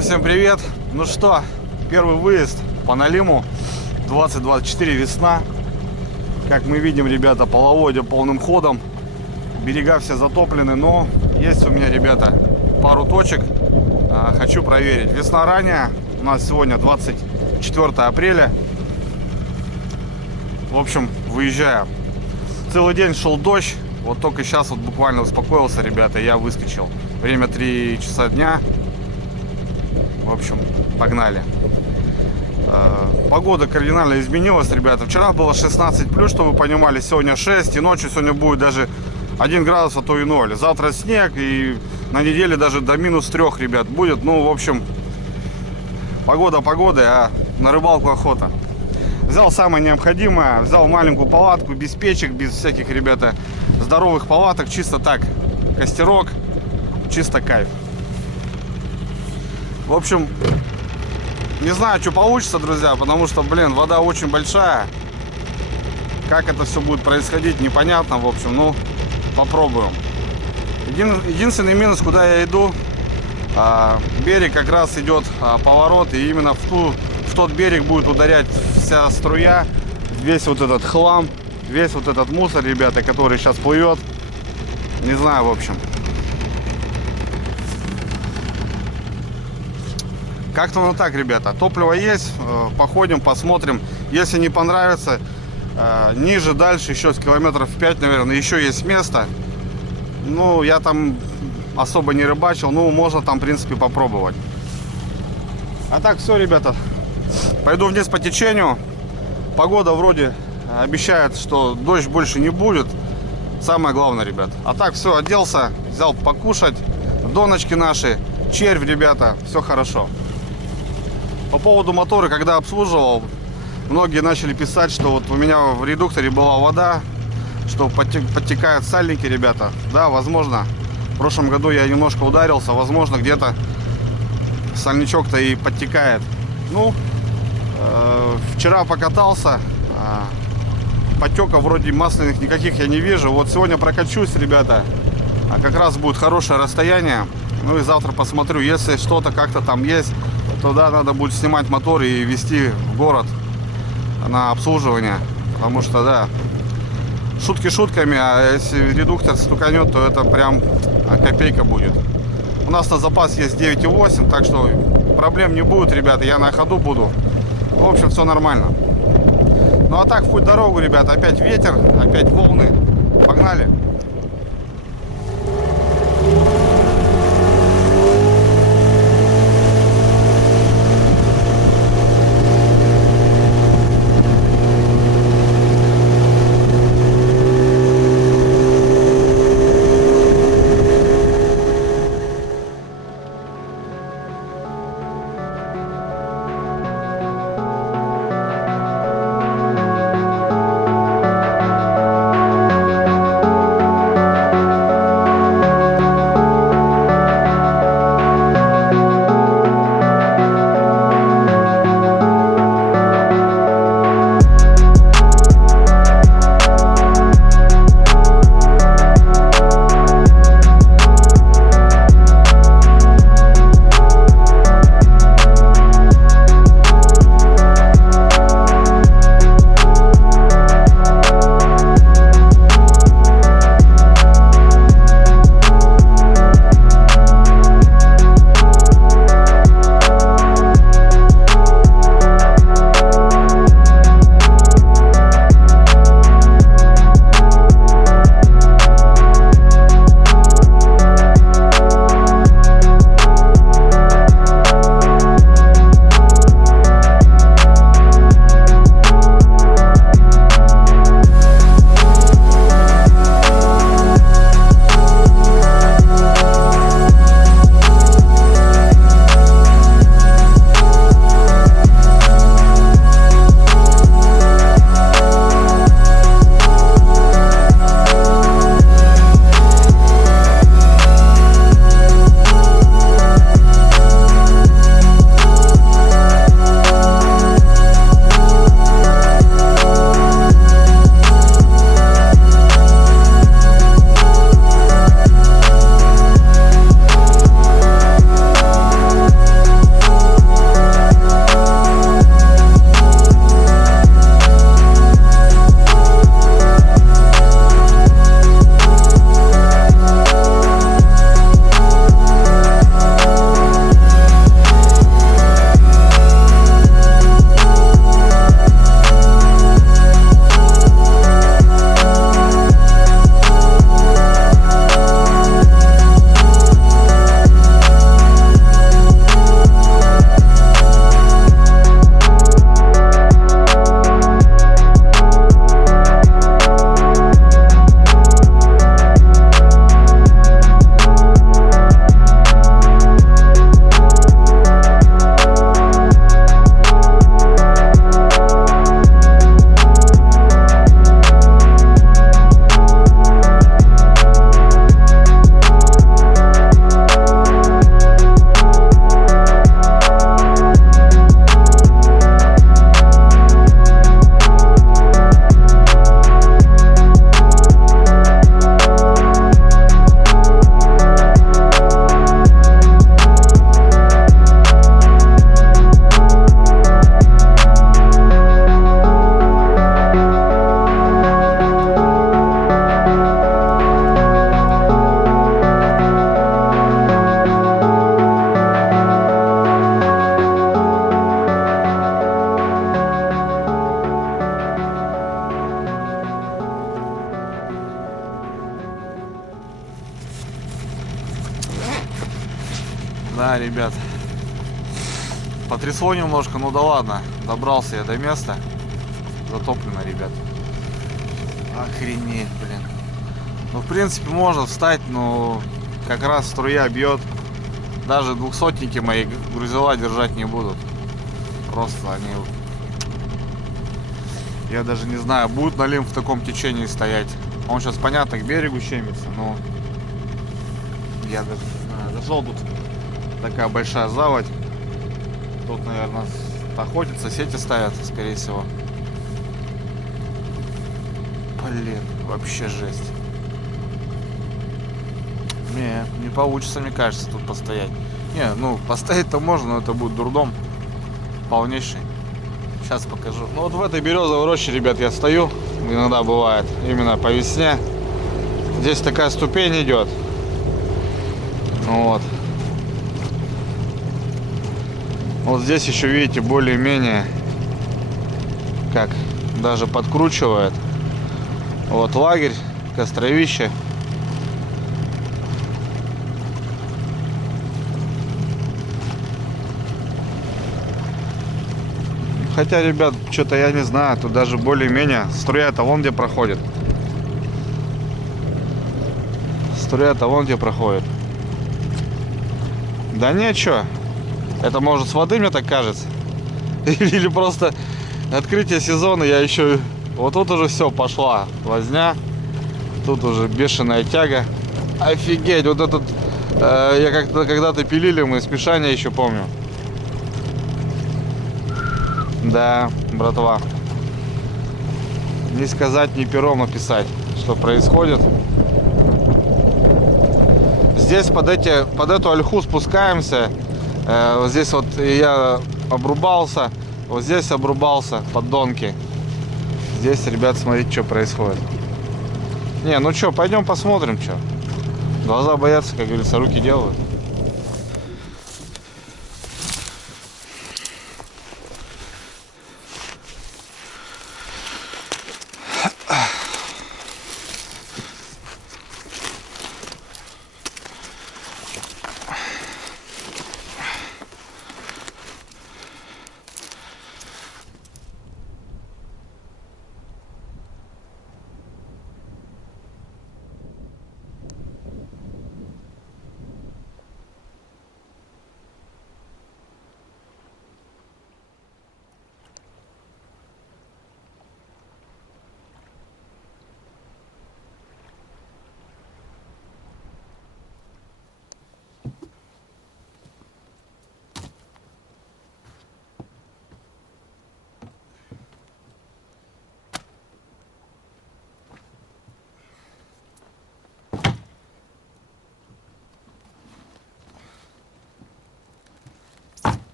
Всем привет! Ну что, первый выезд по Налиму 2024, весна. Как мы видим, ребята, половодье полным ходом. Берега все затоплены, но есть у меня, ребята, пару точек. Хочу проверить. Весна ранняя, у нас сегодня 24 апреля. В общем, выезжаю. Целый день шел дождь. Вот только сейчас вот буквально успокоился, ребята, я выскочил. Время 3 часа дня. В общем, погнали. Погода кардинально изменилась, ребята. Вчера было 16 плюс, чтобы вы понимали. Сегодня 6. И ночью сегодня будет даже 1 градус, а то и 0. Завтра снег. И на неделе даже до -3, ребят, будет. Ну, в общем, погода погоды, а на рыбалку охота. Взял самое необходимое. Взял маленькую палатку, без печек, без всяких, ребята, здоровых палаток. Чисто так, костерок, чисто кайф. В общем, не знаю, что получится, друзья, потому что, блин, вода очень большая. Как это все будет происходить, непонятно, в общем, ну, попробуем. Единственный минус, куда я иду, берег как раз идет поворот, и именно в тот берег будет ударять вся струя, весь вот этот хлам, весь вот этот мусор, ребята, который сейчас плывет. Не знаю, в общем. Как-то ну так, ребята, топливо есть, походим, посмотрим. Если не понравится, ниже, дальше, еще с километров 5, наверное, еще есть место. Ну, я там особо не рыбачил, ну, можно там, в принципе, попробовать. А так, все, ребята, пойду вниз по течению. Погода вроде обещает, что дождь больше не будет. Самое главное, ребят. А так, все, оделся, взял покушать, доночки наши, червь, ребята, все хорошо. По поводу мотора, когда обслуживал, многие начали писать, что вот у меня в редукторе была вода, что подтекают сальники, ребята. Да, возможно, в прошлом году я немножко ударился, возможно, где-то сальничок-то и подтекает. Ну, вчера покатался, подтеков вроде масляных никаких я не вижу. Вот сегодня прокачусь, ребята, как раз будет хорошее расстояние. Ну и завтра посмотрю, если что-то как-то там есть, то да, надо будет снимать мотор и везти в город на обслуживание. Потому что, да, шутки шутками, а если редуктор стуканет, то это прям копейка будет. У нас на запас есть 9,8, так что проблем не будет, ребята, я на ходу буду. В общем, все нормально. Ну а так, в путь-дорогу, ребята, опять ветер, опять волны. Погнали! Да, ребят. Потрясло немножко, ну да ладно. Добрался я до места. Затоплено, ребят. Охренеть, блин. Ну, в принципе, можно встать, но как раз струя бьет. Даже двухсотники мои грузила держать не будут. Просто они... Я даже не знаю, будет ли им в таком течении стоять. Он сейчас, понятно, к берегу щемится, но... Я даже не знаю. Зашел, тут такая большая заводь. Тут, наверное, охотятся, сети ставят, скорее всего. Блин, вообще жесть. Не получится, мне кажется, тут постоять. Не, ну, постоять-то можно, но это будет дурдом полнейший. Сейчас покажу. Ну, вот в этой березовой роще, ребят, я стою. Иногда бывает, именно по весне. Здесь такая ступень идет. Вот. Вот здесь еще, видите, более-менее как даже подкручивает. Вот лагерь, костровище. Хотя, ребят, что-то я не знаю, тут даже более-менее струя-то вон где проходит. Струя-то вон где проходит. Да ничего. Это может с воды, мне так кажется. Или просто открытие сезона, я еще... Вот тут уже все, пошла возня. Тут уже бешеная тяга. Офигеть, вот этот... я как-то когда-то пилили мы с Мишаней, еще помню. Да, братва. Не сказать, ни пером написать, что происходит. Здесь под эту ольху спускаемся. Вот здесь вот я обрубался. Вот здесь обрубался, поддонки. Здесь, ребят, смотрите, что происходит. Не, ну что, пойдем посмотрим, что. Глаза боятся, как говорится, руки делают.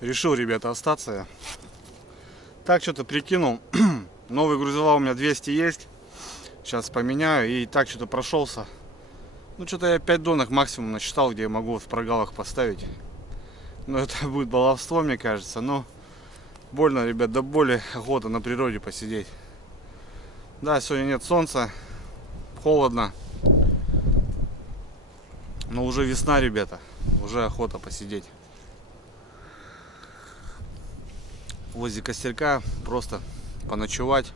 Решил, ребята, остаться я. Так, что-то прикинул. Новый грузила у меня 200 есть. Сейчас поменяю. И так что-то прошелся. Ну, что-то я 5 донок максимум насчитал, где я могу в прогалах поставить. Но это будет баловство, мне кажется. Но Больно, ребят, до боли охота на природе посидеть. Да, сегодня нет солнца, холодно. Но уже весна, ребята. Уже охота посидеть. Возле костерка просто поночевать.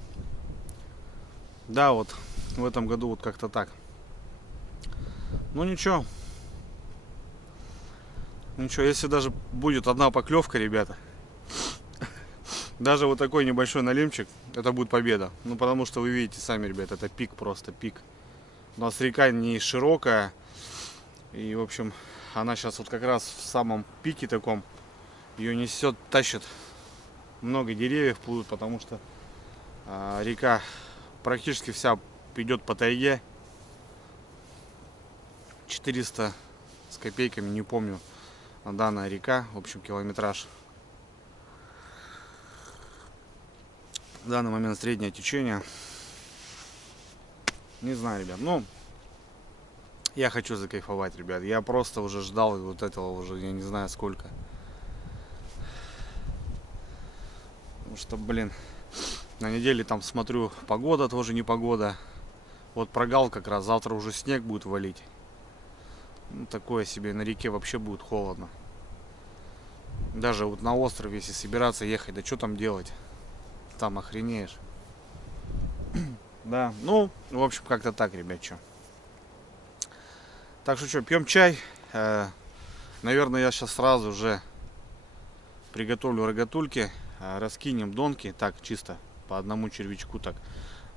Да, вот в этом году вот как-то так. Ну ничего. Ничего, если даже будет одна поклевка, ребята. Даже вот такой небольшой налимчик, это будет победа. Ну потому что вы видите сами, ребята, это пик, просто пик. У нас река не широкая. И в общем, она сейчас вот как раз в самом пике таком. Ее несет, тащит. Много деревьев плывут, потому что река практически вся идет по тайге. 400 с копейками, не помню, данная река, в общем, километраж. В данный момент среднее течение. Не знаю, ребят, ну, я хочу закайфовать, ребят. Я просто уже ждал вот этого уже, я не знаю сколько. Потому что, блин, на неделе там смотрю, погода тоже не погода. Вот прогал как раз, завтра уже снег будет валить. Ну, такое себе, на реке вообще будет холодно. Даже вот на остров, если собираться ехать, да что там делать? Там охренеешь. Да, ну, в общем, как-то так, ребят, что. Так что пьем чай. Наверное, я сейчас сразу же приготовлю рогатульки. Раскинем донки, так, чисто по одному червячку, так.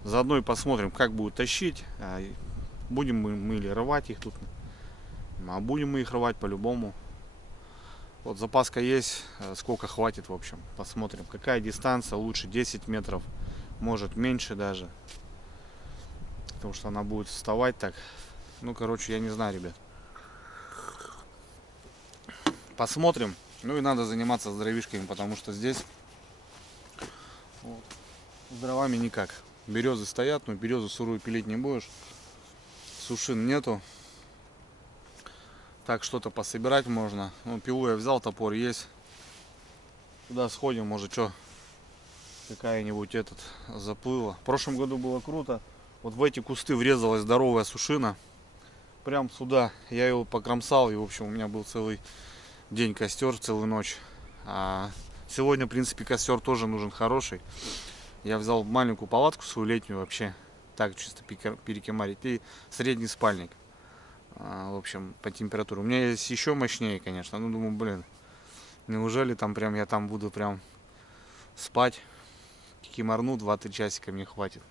Заодно и посмотрим, как будут тащить. Будем мы или рвать их тут. А будем мы их рвать по-любому. Вот запаска есть, сколько хватит, в общем. Посмотрим, какая дистанция лучше, 10 метров, может меньше даже. Потому что она будет вставать так. Ну, короче, я не знаю, ребят. Посмотрим. Ну и надо заниматься с дровишками, потому что здесь вот, с дровами никак. Березы стоят, но березу сырую пилить не будешь. Сушин нету. Так, что-то пособирать можно. Ну, пилу я взял, топор есть. Туда сходим, может, что какая-нибудь этот заплыла. В прошлом году было круто. Вот в эти кусты врезалась здоровая сушина. Прям сюда. Я его покромсал. И, в общем, у меня был целый день костер, целую ночь. А сегодня, в принципе, костер тоже нужен хороший. Я взял маленькую палатку свою летнюю вообще. Так, чисто перекимарить. И средний спальник. В общем, по температуре. У меня есть еще мощнее, конечно. Ну, думаю, блин, неужели там прям я там буду прям спать? Кимарну 2-3 часика мне хватит.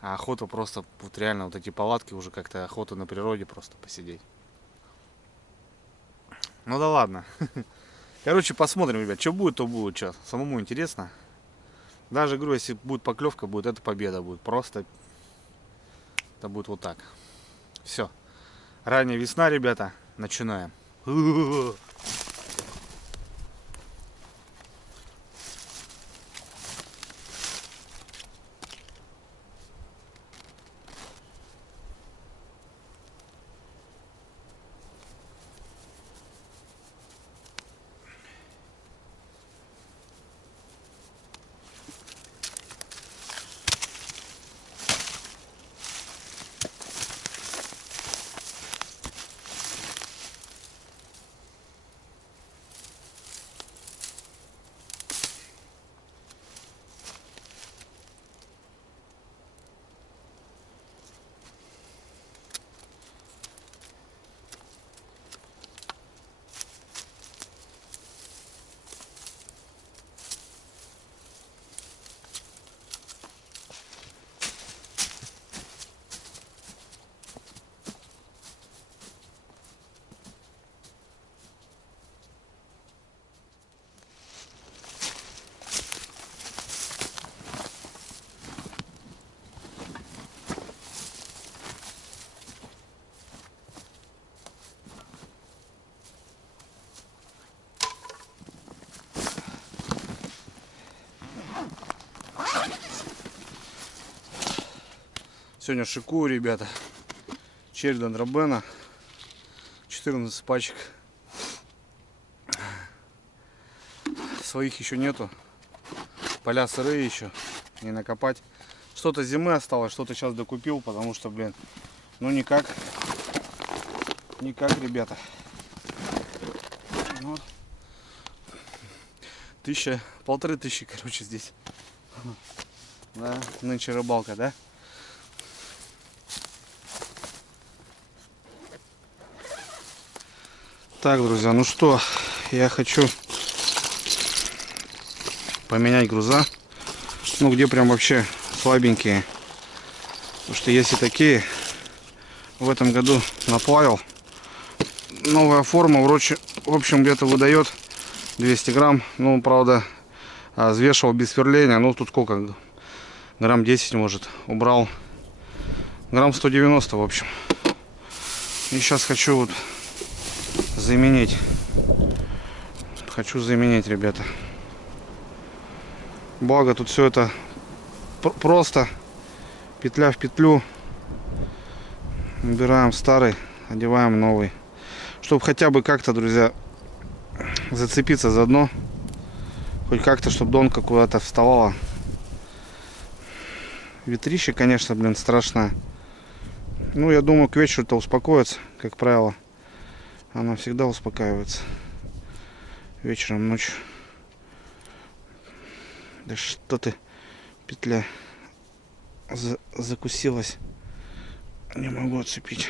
А охота просто, вот реально, вот эти палатки уже как-то охота на природе просто посидеть. Ну да ладно. Короче, посмотрим, ребят, что будет, то будет. Что. Самому интересно. Даже, говорю, если будет поклевка, будет, это победа будет. Просто это будет вот так. Все. Ранняя весна, ребята. Начинаем. Сегодня шикую, ребята. Червь Дендробена. 14 пачек. своих еще нету. Поля сырые еще, не накопать. Что-то зимы осталось, что-то сейчас докупил, потому что, блин, ну никак, ребята. Ну, 1500, короче, здесь. Да, нынче рыбалка, да? Так, друзья, ну что, я хочу поменять груза. Ну, где прям вообще слабенькие. Потому что есть и такие. В этом году наплавил. Новая форма, в общем, где-то выдает 200 грамм. Ну, правда, взвешивал без сверления. Ну, тут сколько? Грамм 10, может. Убрал грамм 190, в общем. И сейчас хочу вот заменить. Хочу заменить, ребята. Благо, тут все это просто. Петля в петлю. Убираем старый, одеваем новый. Чтобы хотя бы как-то, друзья, зацепиться за дно. Хоть как-то, чтобы донка куда-то вставала. Ветрище, конечно, блин, страшное. Ну, я думаю, к вечеру-то успокоится, как правило. Она всегда успокаивается. Вечером, ночью. Да что ты, петля закусилась. Не могу отцепить.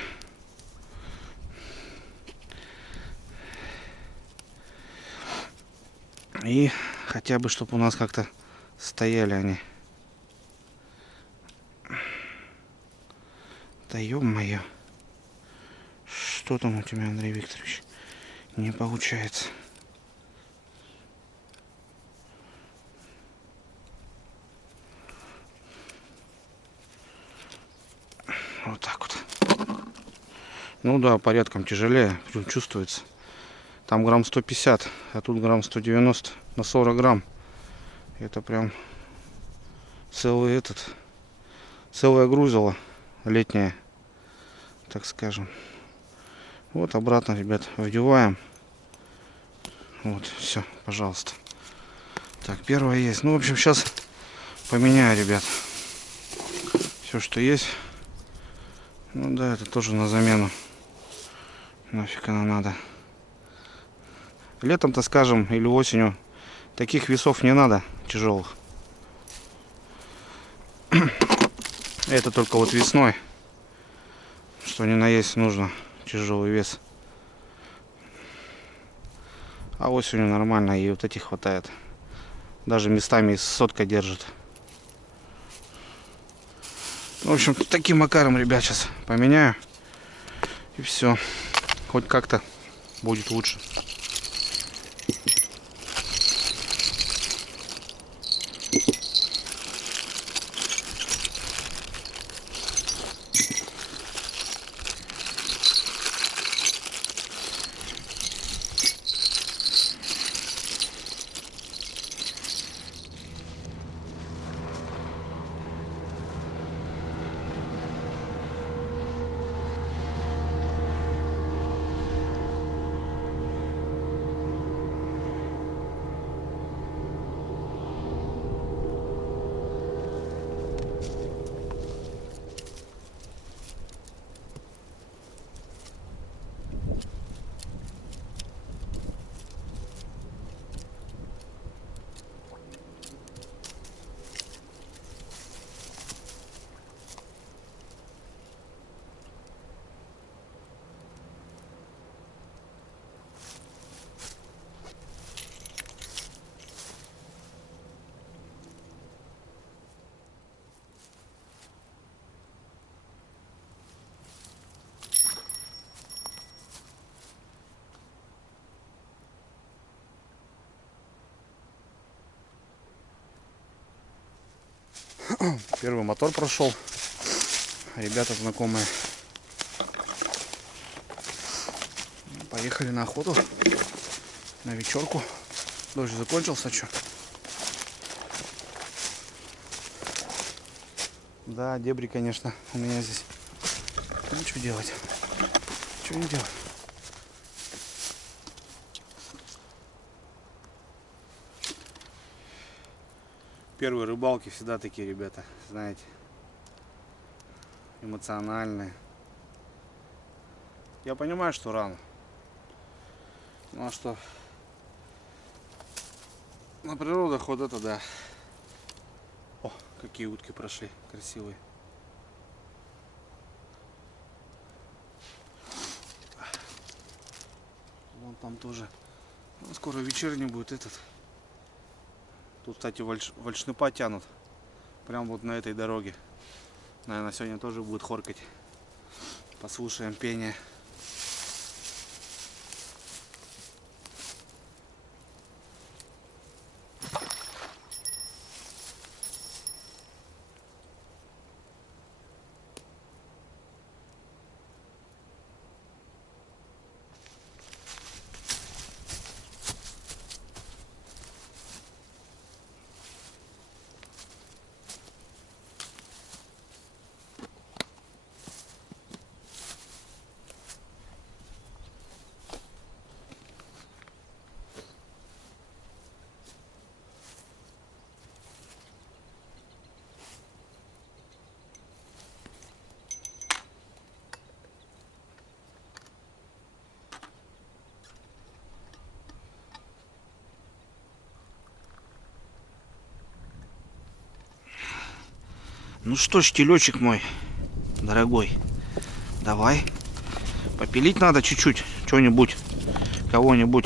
И хотя бы, чтобы у нас как-то стояли они. Да ё-моё. Что там у тебя, Андрей Викторович? Не получается. Вот так вот. Ну да, порядком тяжелее, чувствуется. Там грамм 150, а тут грамм 190 на 40 грамм. Это прям целая грузила летняя, так скажем. Вот обратно, ребят, вдеваем. Вот, все, пожалуйста. Так, первое есть. Ну, в общем, сейчас поменяю, ребят. Все, что есть. Ну да, это тоже на замену. Нафиг она надо. Летом-то, скажем, или осенью таких весов не надо, тяжелых. Это только вот весной, что ни на есть, нужно тяжелый вес. А осенью нормально, и вот этих хватает. Даже местами сотка держит. В общем, таким макаром, ребят, сейчас поменяю. И все. Хоть как-то будет лучше. Первый мотор прошел. Ребята знакомые. Поехали на охоту. На вечерку. Дождь закончился, что? Да, дебри, конечно, у меня здесь. Ну, что делать? Что не делать? Первые рыбалки всегда такие, ребята, знаете, эмоциональные. Я понимаю, что рано. Ну а что? На природах вот это да. О, какие утки прошли, красивые. Вон там тоже. Ну, скоро вечерний будет этот. Тут, кстати, вальшнепа тянут. Прям вот на этой дороге. Наверное, сегодня тоже будет хоркать. Послушаем пение. Ну что ж, телечек мой дорогой, давай. Попилить надо чуть-чуть, что-нибудь, кого-нибудь.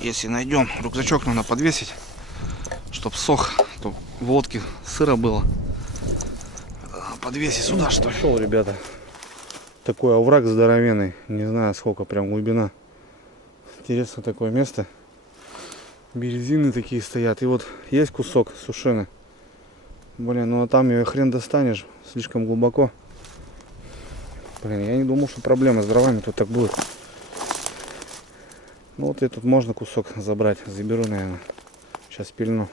Если найдем, рюкзачок надо подвесить, чтоб сох, чтоб водки, сыра было. Подвесить сюда, что ли. Пошел, ребята. Такой овраг здоровенный, не знаю сколько, прям глубина. Интересно такое место. Березины такие стоят. И вот есть кусок сушеный. Блин, ну а там ее хрен достанешь, слишком глубоко. Блин, я не думал, что проблема с дровами тут так будет. Ну вот и тут можно кусок забрать. Заберу, наверное. Сейчас пильну.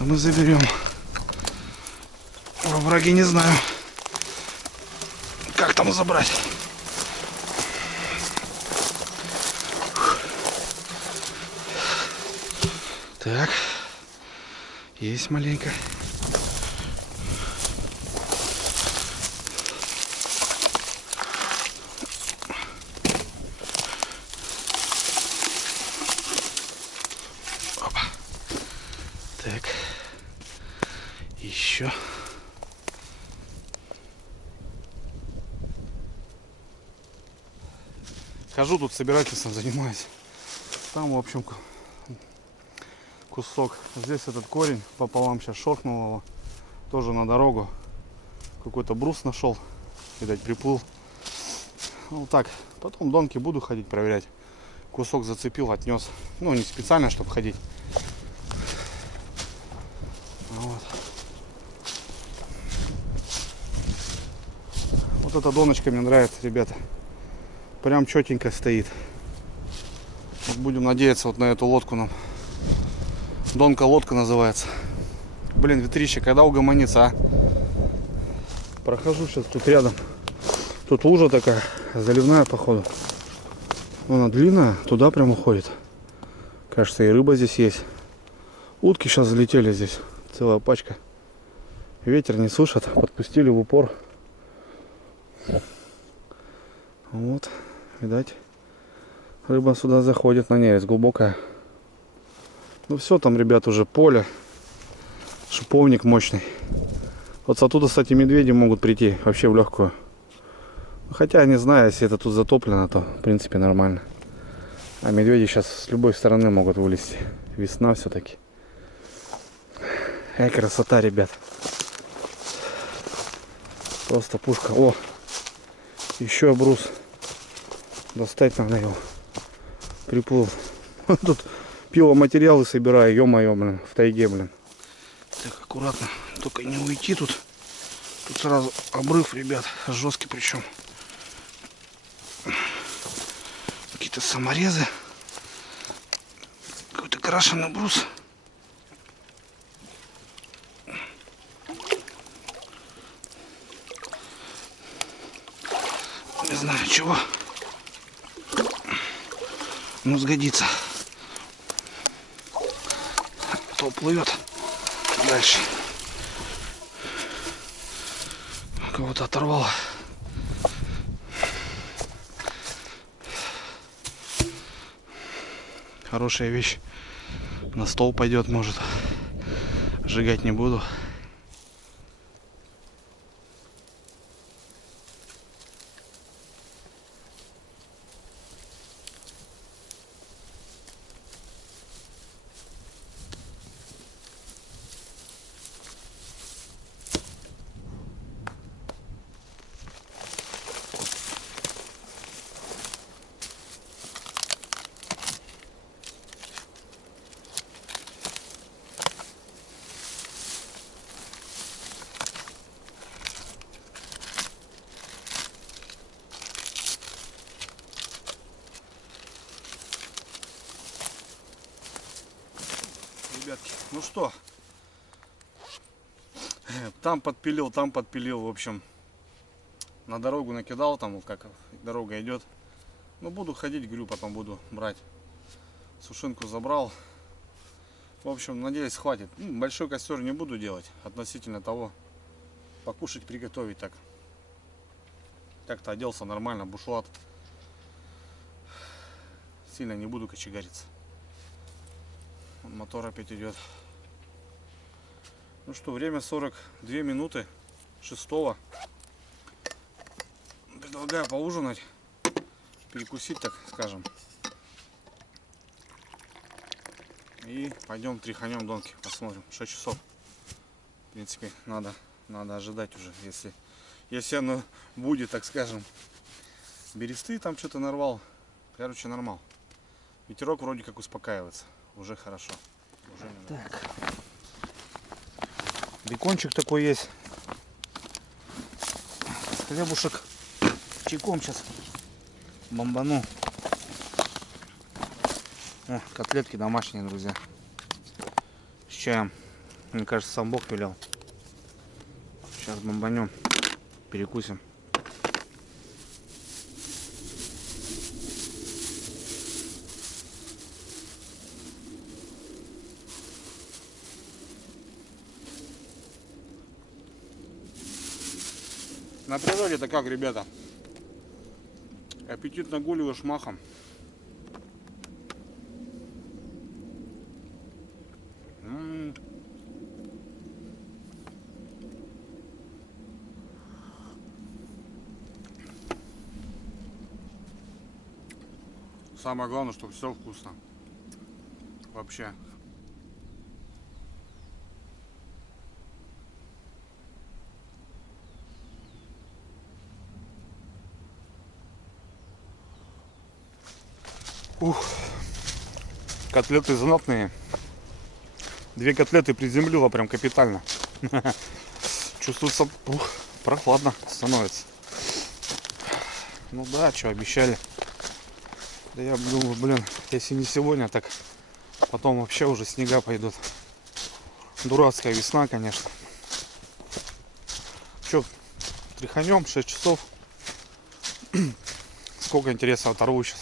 Мы заберем. Во враге не знаю, как там забрать. Так, есть маленько. Опа. Так. Еще. Хожу тут, собирательством занимаюсь. Там, в общем, кусок. Здесь этот корень пополам сейчас шоркнул его. Тоже на дорогу. Какой-то брус нашел. Видать, приплыл. Вот так. Потом донки буду ходить проверять. Кусок зацепил, отнес. Ну, не специально, чтобы ходить. Вот. Вот эта доночка мне нравится, ребята. Прям четенько стоит. Вот будем надеяться вот на эту лодку нам. Донка-лодка называется. Блин, ветрище, когда угомонится, а? Прохожу сейчас тут рядом. Тут лужа такая, заливная, походу. Она длинная, туда прям уходит. Кажется, и рыба здесь есть. Утки сейчас залетели здесь. Целая пачка. Ветер не слышат, подпустили в упор. Вот, видать, рыба сюда заходит на нерест, глубокая. Ну все, там, ребят, уже поле. Шиповник мощный. Вот оттуда, кстати, медведи могут прийти вообще в легкую. Хотя, не знаю, если это тут затоплено, то в принципе нормально. А медведи сейчас с любой стороны могут вылезти. Весна все-таки. Эй, красота, ребят. Просто пушка. О, еще брус. Достать надо его. Приплыл. Тут пиломатериалы собираю, ё-моё, блин, в тайге, блин. Так, аккуратно, только не уйти тут. Тут сразу обрыв, ребят, жесткий причем. Какие-то саморезы. Какой-то крашеный брус. Не знаю чего. Ну, сгодится. То плывет дальше. Кого-то оторвало. Хорошая вещь. На стол пойдет, может. Сжигать не буду. Ребятки, ну что, там подпилил, в общем, на дорогу накидал, там вот как дорога идет. Ну, буду ходить, говорю, потом буду брать. Сушинку забрал. В общем, надеюсь, хватит. Ну, большой костер не буду делать, относительно того, покушать, приготовить так. Так-то оделся нормально, бушлат. Сильно не буду кочегариться. Мотор опять идет. Ну что, время 42 минуты 6-го. Предлагаю поужинать, перекусить, так скажем. И пойдем тряханем донки, посмотрим. 6 часов. В принципе, надо ожидать уже, если оно будет, так скажем. Бересты там что-то нарвал. Короче, нормал. Ветерок вроде как успокаивается. Уже хорошо. Уже так. Бекончик такой есть. Хлебушек чайком сейчас бомбану. О, котлетки домашние, друзья. С чаем. Мне кажется, сам Бог велел. Сейчас бомбанем. Перекусим. На природе-то как, ребята? Аппетит нагуливаешь махом. Самое главное, чтобы все вкусно. Вообще. Ух, котлеты знатные. 2 котлеты приземлило прям капитально. Чувствуется, прохладно становится. Ну да, что обещали. Да я думаю, блин, если не сегодня, так потом вообще уже снега пойдут. Дурацкая весна, конечно. Че, тряханем 6 часов. Сколько интереса оторву сейчас.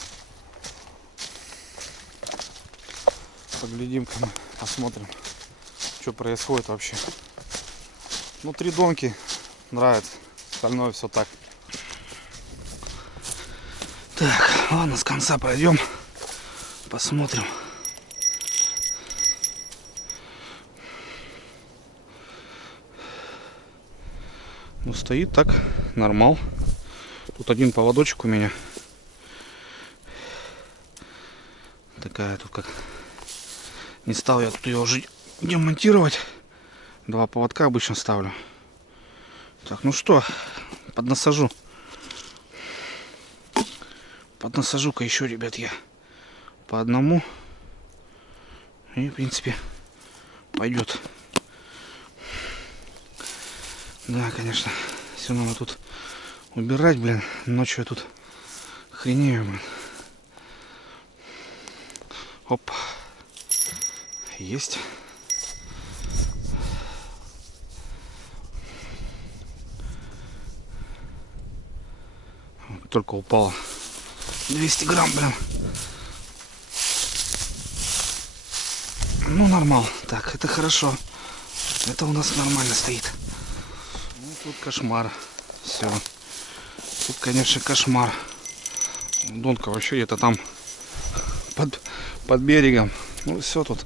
Поглядим-ка мы, посмотрим, что происходит вообще. Ну, 3 донки нравится, остальное все так. Так, ладно, с конца пройдем, посмотрим. Ну, стоит так, нормал. Тут один поводочек у меня. Такая тут как... Не стал я тут ее уже демонтировать. 2 поводка обычно ставлю. Так, ну что, поднасажу. Поднасажу-ка еще, ребят, я по одному. И, в принципе, пойдет. Да, конечно, все надо тут убирать, блин. Ночью я тут хренею, блин. Оп. Есть. Только упало. 200 грамм, блин. Ну, нормал. Так, это хорошо. Это у нас нормально стоит. Ну, тут кошмар. Все. Тут, конечно, кошмар. Донка вообще где-то там под берегом. Ну, все тут.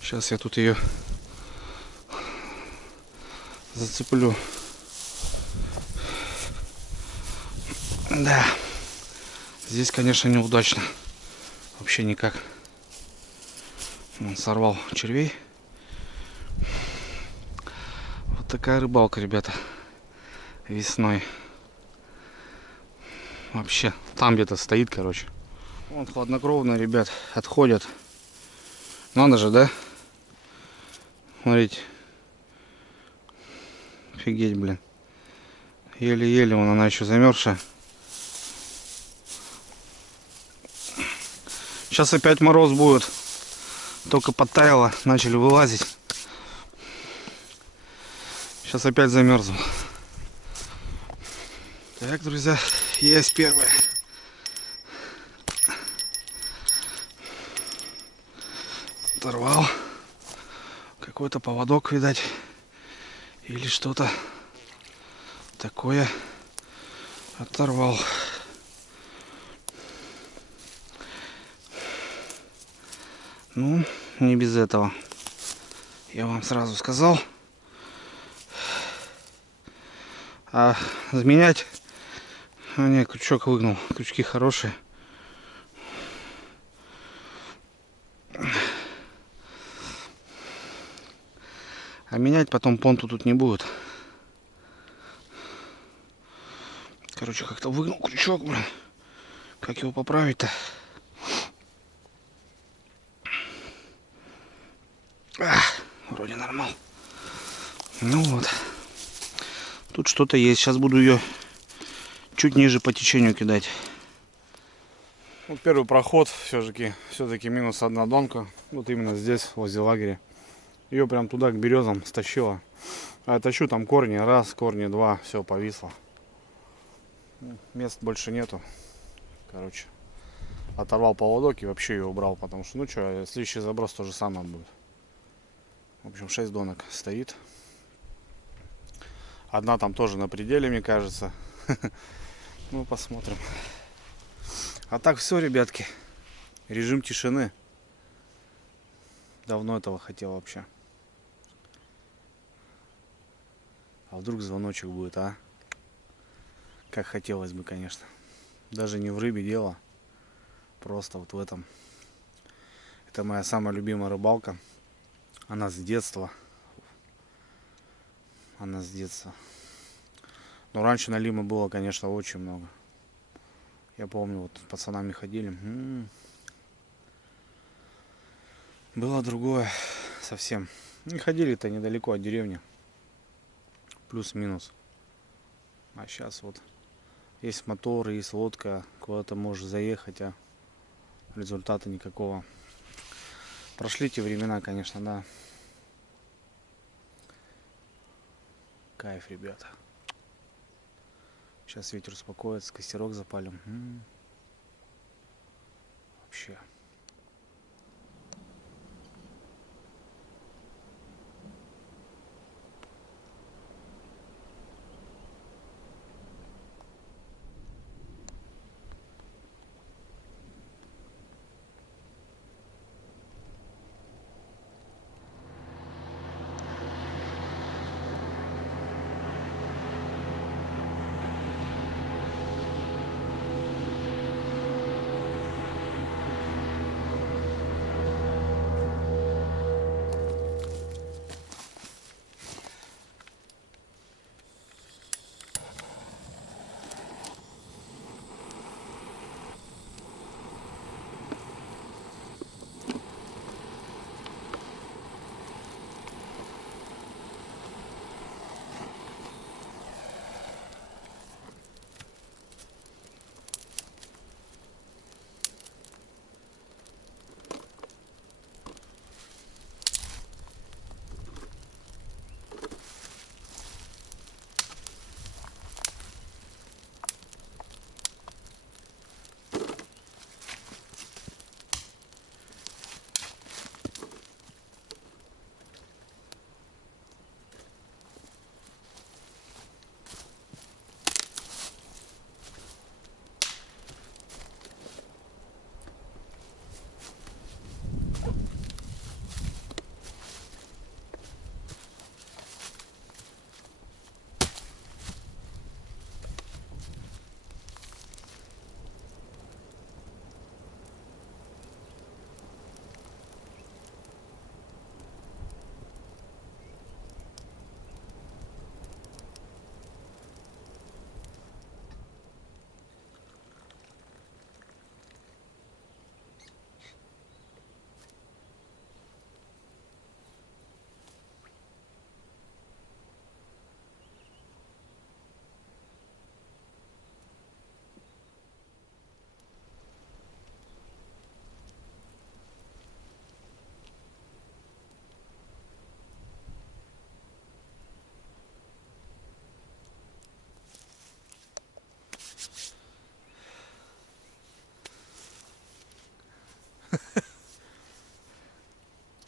Сейчас я тут ее зацеплю. Да. Здесь, конечно, неудачно. Вообще никак. Он сорвал червей. Вот такая рыбалка, ребята. Весной. Вообще. Там где-то стоит, короче. Вон хладнокровно, ребят, отходят. Надо же, да? Смотрите. Офигеть, блин. Еле-еле вон она еще замерзшая. Сейчас опять мороз будет. Только подтаяло, начали вылазить. Сейчас опять замерзло. Так, друзья, есть первая. Оторвал. Какой-то поводок, видать. Или что-то такое оторвал. Ну, не без этого. Я вам сразу сказал. А заменять... А, не, крючок выгнал. Крючки хорошие. А менять потом понту тут не будет. Короче, как-то выгнул крючок, блин. Как его поправить-то? Вроде нормал. Ну вот. Тут что-то есть. Сейчас буду ее чуть ниже по течению кидать. Вот первый проход. Все-таки минус одна донка. Вот именно здесь, возле лагеря. Ее прям туда к березам стащила. А я тащу там корни. Раз, корни два. Все, повисло. Мест больше нету. Короче. Оторвал поводок и вообще ее убрал. Потому что, ну что, следующий заброс то же самое будет. В общем, 6 донок стоит. Одна там тоже на пределе, мне кажется. Ну, посмотрим. А так все, ребятки. Режим тишины. Давно этого хотел вообще. А вдруг звоночек будет, а? Как хотелось бы, конечно. Даже не в рыбе дело. Просто вот в этом. Это моя самая любимая рыбалка. Она с детства. Она с детства. Но раньше на Лиме было, конечно, очень много. Я помню, вот с пацанами ходили. Было другое совсем. И ходили-то недалеко от деревни. Плюс-минус. А сейчас вот есть мотор, есть лодка. Куда-то можешь заехать, а результата никакого. Прошли те времена, конечно, да. Кайф, ребята. Сейчас ветер успокоится, костерок запалим. Вообще.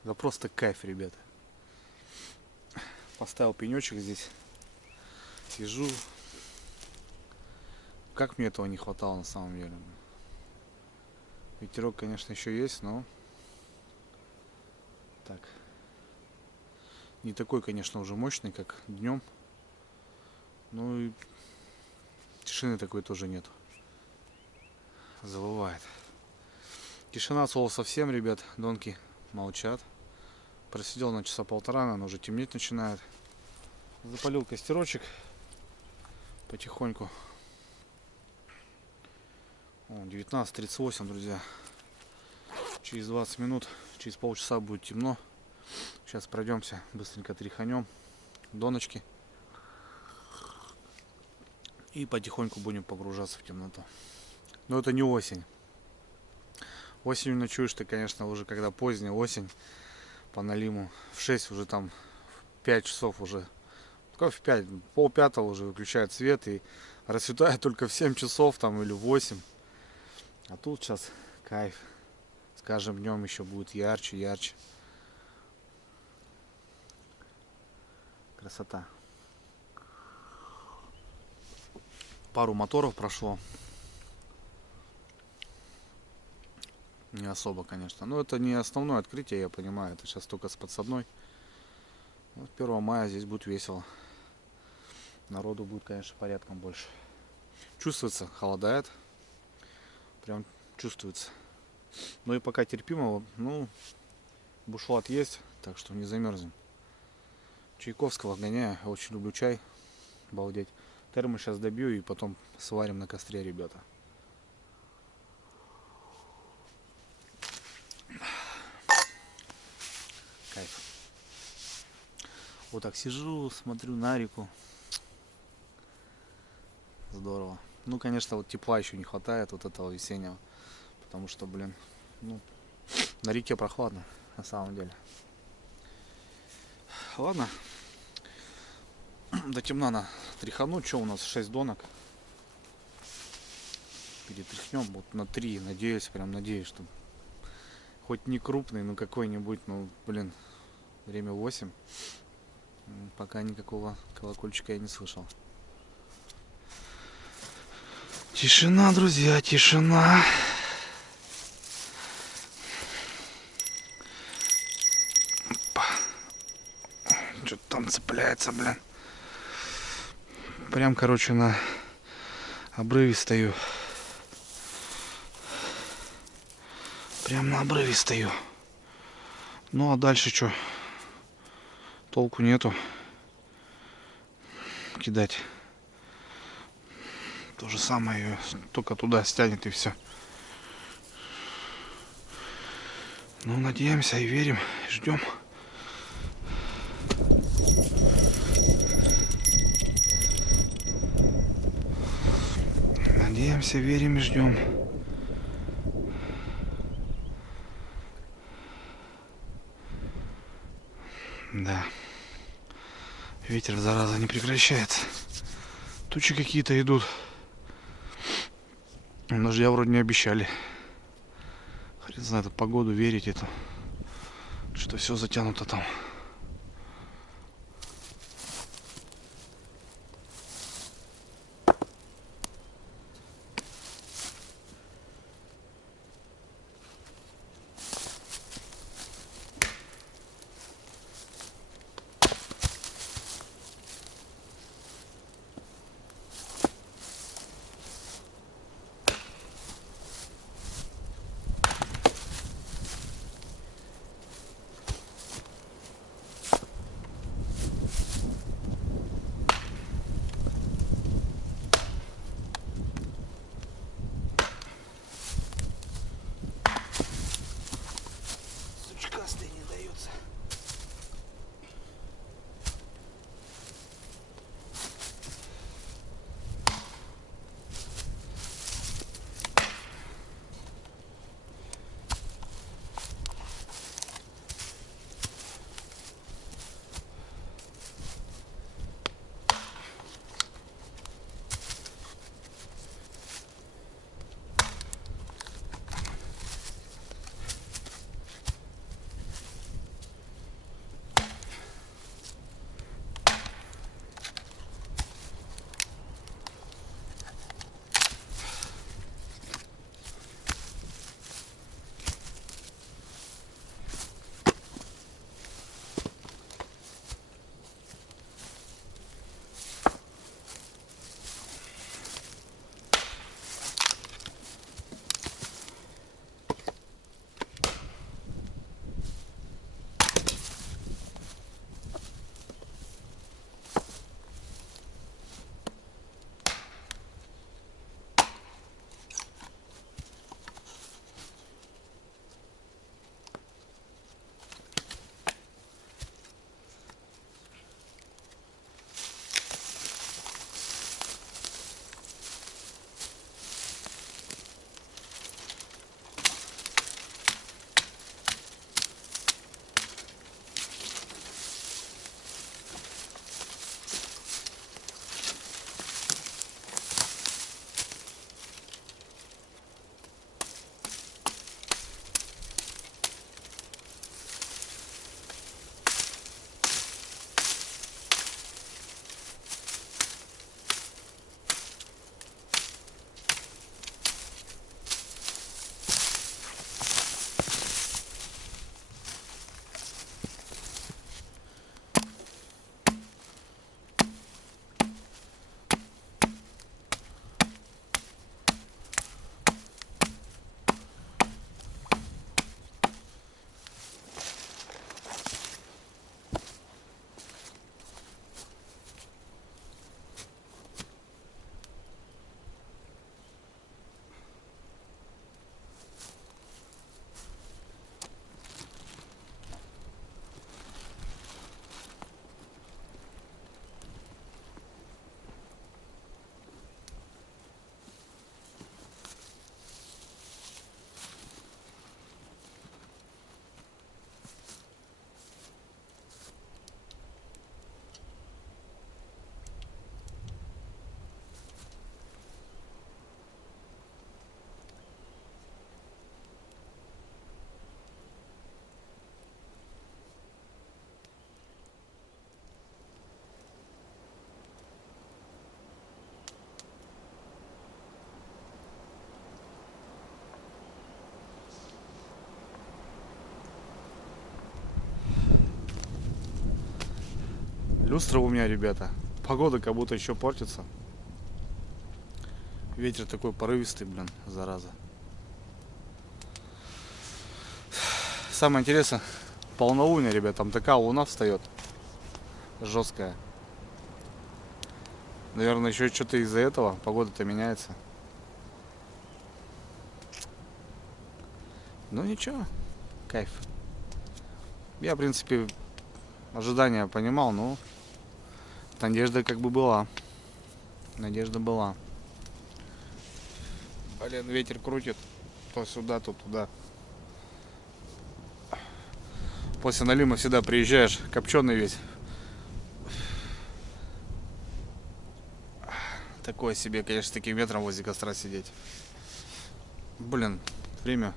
Да просто кайф, ребята. Поставил пенечек здесь. Сижу. Как мне этого не хватало на самом деле. Ветерок, конечно, еще есть, но так. Не такой, конечно, уже мощный, как днем. Ну и тишины такой тоже нету. Забывает. Тишина слова совсем, ребят. Донки молчат. Просидел на часа полтора, наверное, уже темнеть начинает. Запалил костерочек потихоньку. 19:38, друзья. Через 20 минут, через полчаса будет темно. Сейчас пройдемся, быстренько тряханем доночки. И потихоньку будем погружаться в темноту. Но это не осень. Осенью ночуешь ты, конечно, уже когда поздняя осень. По налиму. В 6 уже там, в 5 часов уже. Только в 5, пол-пятого уже выключают свет. И расцветает только в 7 часов там или в 8. А тут сейчас кайф. С каждым днем еще будет ярче, ярче. Красота. Пару моторов прошло. Не особо, конечно. Но это не основное открытие, я понимаю. Это сейчас только с подсадной. Вот 1 мая здесь будет весело. Народу будет, конечно, порядком больше. Чувствуется, холодает. Прям чувствуется. Ну и пока терпимо. Ну, бушлат есть, так что не замерзнем. Чайковского гоняю. Очень люблю чай. Обалдеть. Термос сейчас добью и потом сварим на костре, ребята. Кайф. Вот так сижу, смотрю на реку. Здорово. Ну, конечно, вот тепла еще не хватает, вот этого весеннего. Потому что, блин, ну, на реке прохладно, на самом деле. Ладно. До темна на тряхануть. Что у нас? 6 донок. Перетряхнем вот на 3. Надеюсь, прям надеюсь, что хоть не крупный, но какой-нибудь. Ну, блин, время 8. Пока никакого колокольчика я не слышал. Тишина, друзья, тишина. Что-то там цепляется, блин. Прям, короче, на обрыве стою. Прям на обрыве стою. Ну а дальше что? Толку нету кидать. То же самое ее только туда стянет и все. Ну, надеемся и верим, и ждем. Надеемся, верим и ждем. Да. Ветер, зараза, не прекращается. Тучи какие-то идут. Дождя вроде не обещали. Хрен знает, погоду верить это. Что все затянуто там. Люстра у меня, ребята. Погода как будто еще портится. Ветер такой порывистый, блин, зараза. Самое интересное, полнолуние, ребят, там такая луна встает. Жесткая. Наверное, еще что-то из-за этого погода-то меняется. Ну ничего, кайф. Я, в принципе, ожидания понимал, но надежда как бы была. Надежда была. Блин, ветер крутит. То сюда, то туда. После Налима всегда приезжаешь, копченый весь. Такое себе, конечно, с таким ветром возле костра сидеть. Блин, время.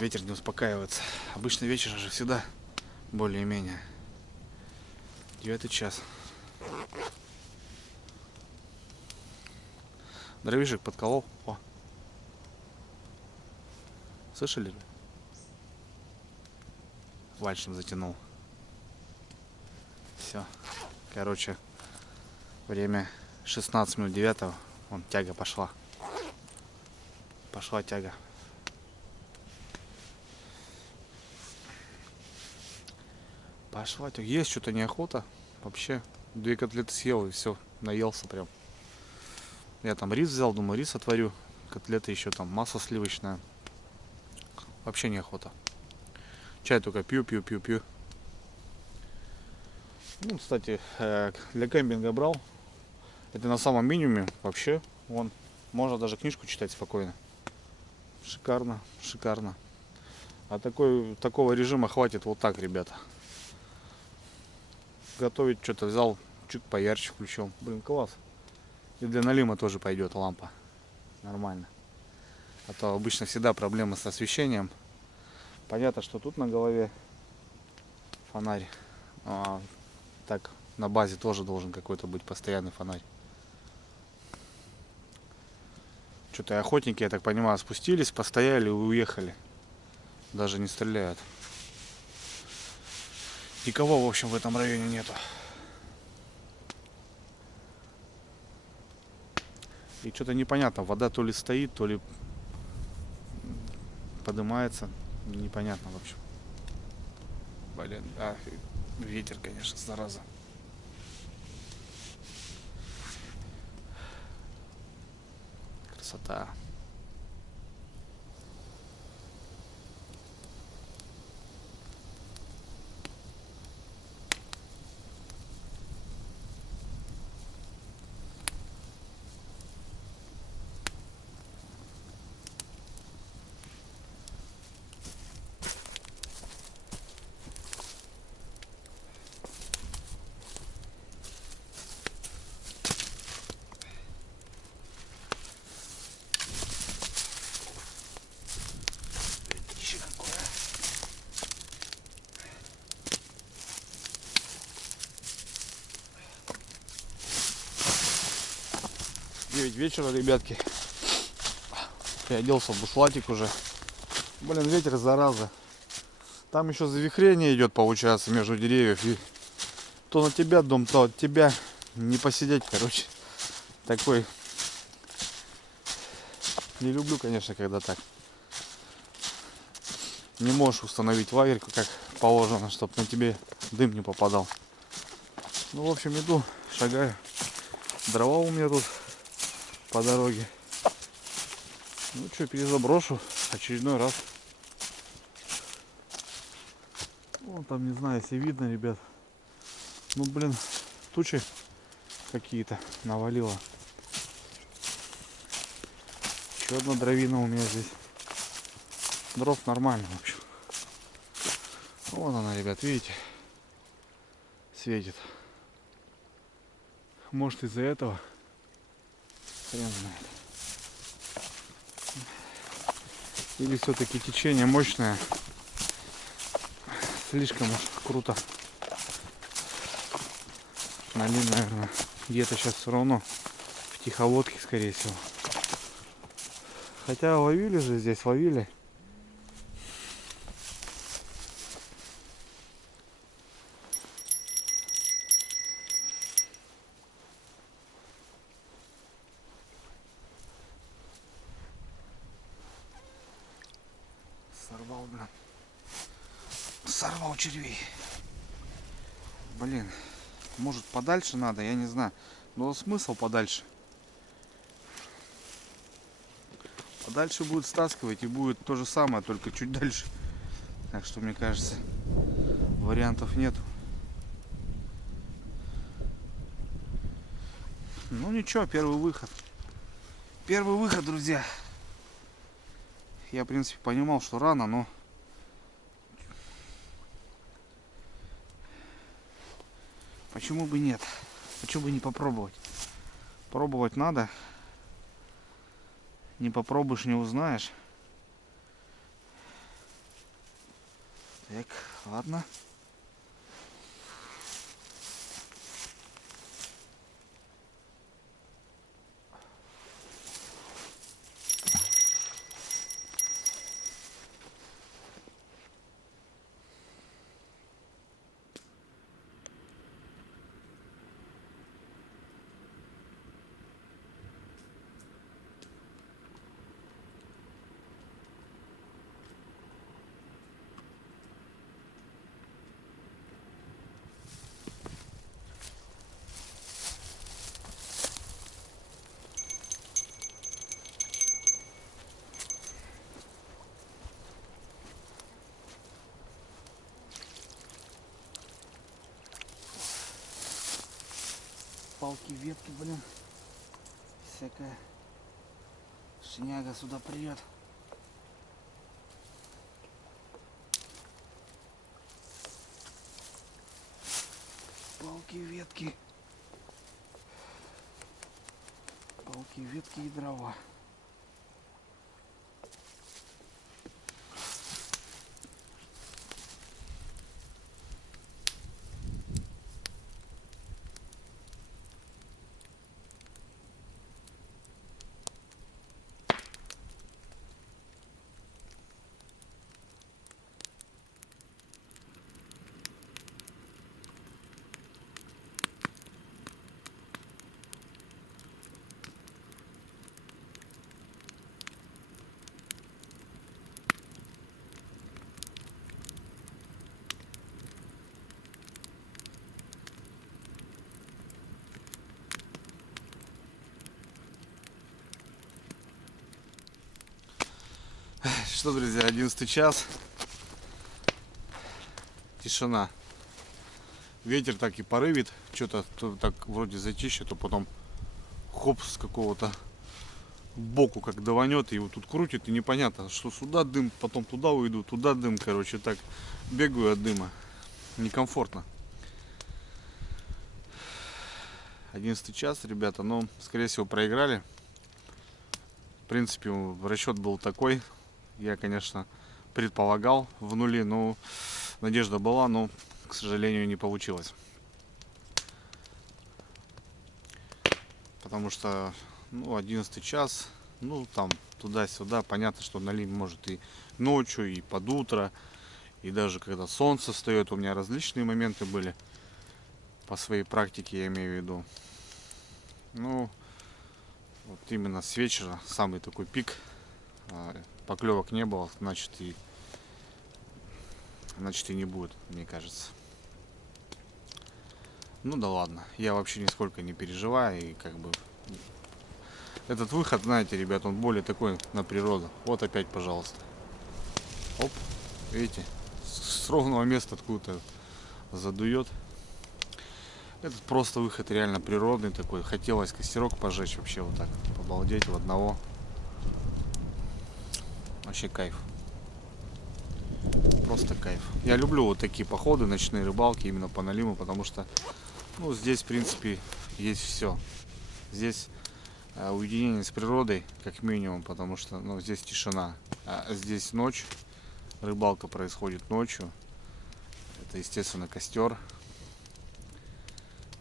Ветер не успокаивается. Обычно вечер же всегда более-менее. 9 час. Дровишек подколол. О. Слышали? Вальшем затянул. Все. Короче, время 16 минут 9. Вон тяга пошла. Пошла тяга. Пошла тяга. Есть что-то неохота. Вообще 2 котлеты съел и все. Наелся прям. Я там рис взял, думаю, рис отварю. Котлеты еще там, масло сливочное. Вообще неохота. Чай только пью. Ну, кстати, для кемпинга брал. Это на самом минимуме. Вообще, вон, можно даже книжку читать спокойно. Шикарно, шикарно. А такого режима хватит вот так, ребята. Готовить что-то взял, чуть поярче включил. Блин, класс. И для Налима тоже пойдет лампа. Нормально. А то обычно всегда проблемы с освещением. Понятно, что тут на голове фонарь. А так на базе тоже должен какой-то быть постоянный фонарь. Что-то охотники, я так понимаю, спустились, постояли и уехали. Даже не стреляют. Никого, в общем, в этом районе нету. И что-то непонятно, вода то ли стоит, то ли поднимается. Непонятно, в общем. Блин, ветер, конечно, зараза. Красота. Вечера, ребятки. Переоделся в бушлатик уже. Блин, ветер, зараза. Там еще завихрение идет, получается, между деревьев. И то на тебя дом, то от тебя. Не посидеть, короче. Такой. Не люблю, конечно, когда так. Не можешь установить лагерь, как положено, чтобы на тебе дым не попадал. Ну, в общем, иду, шагаю. Дрова у меня тут по дороге. Ну что, перезаброшу очередной раз. Вон там, не знаю, если видно, ребят. Ну, блин, тучи какие-то навалило. Еще одна дровина у меня здесь. Дров нормально, в общем. Вон она, ребят, видите? Светит. Может, из-за этого. Хрен знает. Или все-таки течение мощное. Слишком уж круто. Налим, наверное, где-то сейчас все равно в тиховодке, скорее всего. Хотя ловили же здесь, ловили. Сорвал, блин. Сорвал червей. Блин. Может подальше надо, я не знаю. Но смысл подальше. Подальше будет стаскивать и будет то же самое, только чуть дальше. Так что, мне кажется, вариантов нет. Ну ничего, первый выход. Первый выход, друзья. Я, в принципе, понимал, что рано, но почему бы нет? Почему бы не попробовать? Пробовать надо. Не попробуешь, не узнаешь. Так, ладно. Палки, ветки, блин. Всякая шняга сюда придет. Палки, ветки. Палки, ветки и дрова. Что, друзья, 11 час. Тишина. Ветер так и порывит. Что-то так вроде затишье, то потом хоп с какого-то боку как даванет, и его тут крутит, и непонятно, что сюда дым, потом туда уйду, туда дым, короче, так бегаю от дыма. Некомфортно. 11 час, ребята, но, скорее всего, проиграли. В принципе, расчет был такой. Я, конечно, предполагал в нуле, но надежда была, но, к сожалению, не получилось. Потому что, 11 час, там туда-сюда, понятно, что налить может и ночью, и под утро, и даже когда солнце встает. У меня различные моменты были по своей практике, я имею в виду. Вот именно с вечера самый такой пик. Поклевок не было, значит и не будет, мне кажется. Ну да ладно, я вообще нисколько не переживаю, и как бы этот выход, знаете, ребят, он более такой на природу. Вот опять, пожалуйста. Оп, видите, с ровного места откуда-то задует. Этот просто выход реально природный такой. Хотелось костерок пожечь, вообще вот так побалдеть в одного. Вообще кайф. Просто кайф. Я люблю вот такие походы, ночные рыбалки именно по налиму, потому что здесь в принципе есть все. Здесь уединение с природой, как минимум, потому что здесь тишина. А здесь ночь, рыбалка происходит ночью. Это, естественно, костер.